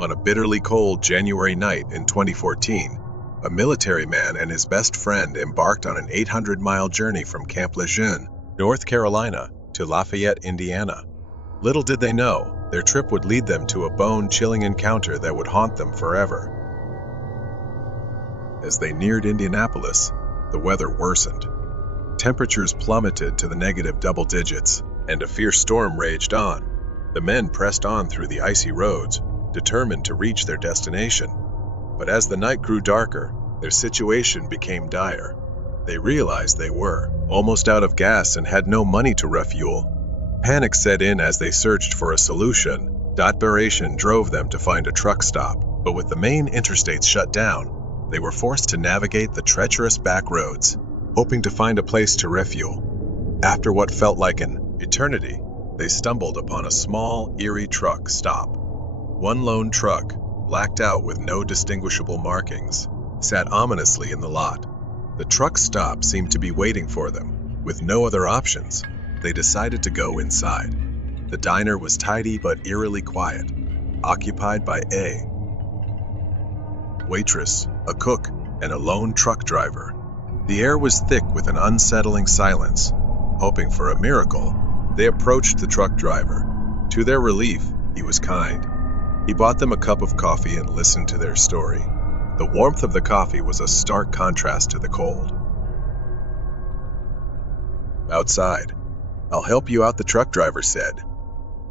On a bitterly cold January night in 2014, a military man and his best friend embarked on an 800-mile journey from Camp Lejeune, North Carolina, to Lafayette, Indiana. Little did they know, their trip would lead them to a bone-chilling encounter that would haunt them forever. As they neared Indianapolis, the weather worsened. Temperatures plummeted to the negative double digits, and a fierce storm raged on. The men pressed on through the icy roads, determined to reach their destination. But as the night grew darker, their situation became dire. They realized they were almost out of gas and had no money to refuel. Panic set in as they searched for a solution. Desperation drove them to find a truck stop, but with the main interstates shut down, they were forced to navigate the treacherous back roads, hoping to find a place to refuel. After what felt like an eternity, they stumbled upon a small, eerie truck stop. One lone truck, blacked out with no distinguishable markings, sat ominously in the lot. The truck stop seemed to be waiting for them. With no other options, they decided to go inside. The diner was tidy but eerily quiet, occupied by a waitress, a cook, and a lone truck driver. The air was thick with an unsettling silence. Hoping for a miracle, they approached the truck driver. To their relief, he was kind. He bought them a cup of coffee and listened to their story. The warmth of the coffee was a stark contrast to the cold. Outside, "I'll help you out," the truck driver said.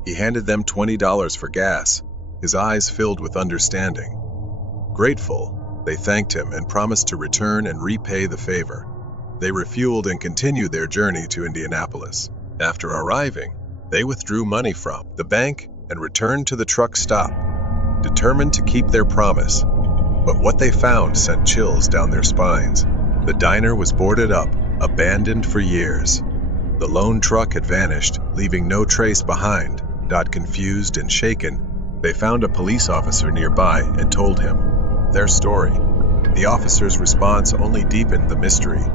He handed them $20 for gas, his eyes filled with understanding. Grateful, they thanked him and promised to return and repay the favor. They refueled and continued their journey to Indianapolis. After arriving, they withdrew money from the bank and returned to the truck stop, determined to keep their promise. But what they found sent chills down their spines. The diner was boarded up, abandoned for years. The lone truck had vanished, leaving no trace behind. Confused and shaken, they found a police officer nearby and told him their story. The officer's response only deepened the mystery.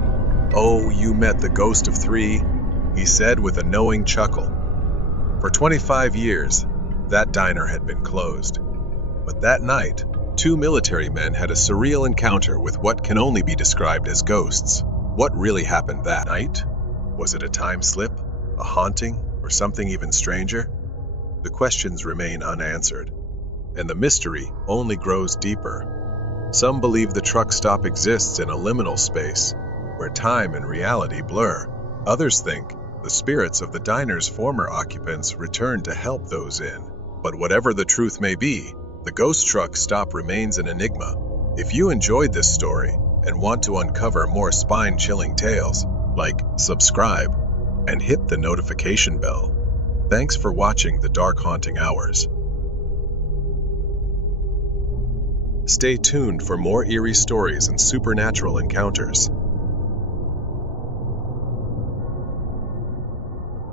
"Oh, you met the ghost of 3, he said with a knowing chuckle. For 25 years, that diner had been closed. But that night, 2 military men had a surreal encounter with what can only be described as ghosts. What really happened that night? Was it a time slip, a haunting, or something even stranger? The questions remain unanswered, and the mystery only grows deeper. Some believe the truck stop exists in a liminal space, where time and reality blur. Others think the spirits of the diner's former occupants return to help those in. But whatever the truth may be, the ghost truck stop remains an enigma. If you enjoyed this story and want to uncover more spine-chilling tales, subscribe, and hit the notification bell. Thanks for watching The Dark Haunting Hours. Stay tuned for more eerie stories and supernatural encounters.